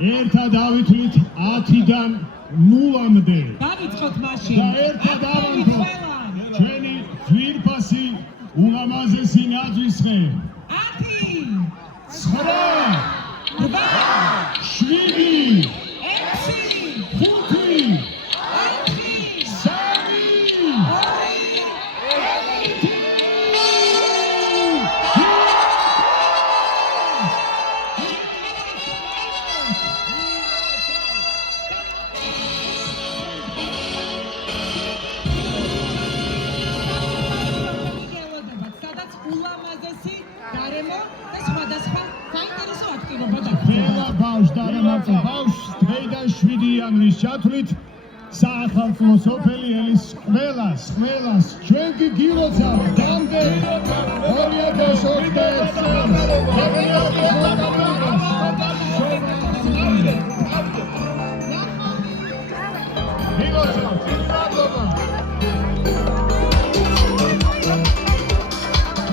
ერთად ავითვლით 10-დან 0-მდე. დავიწყოთ მაშინ. და ერთად ავანთოთ ჩვენი ძვირფასი ულამაზესი ნაძვისხე. 10 9 8 7 6 იანვრის ჩათვლით საახალწლო სოფელი ელის ყველას ჩვენ გიგილოცავთ დამდე 2020 წელს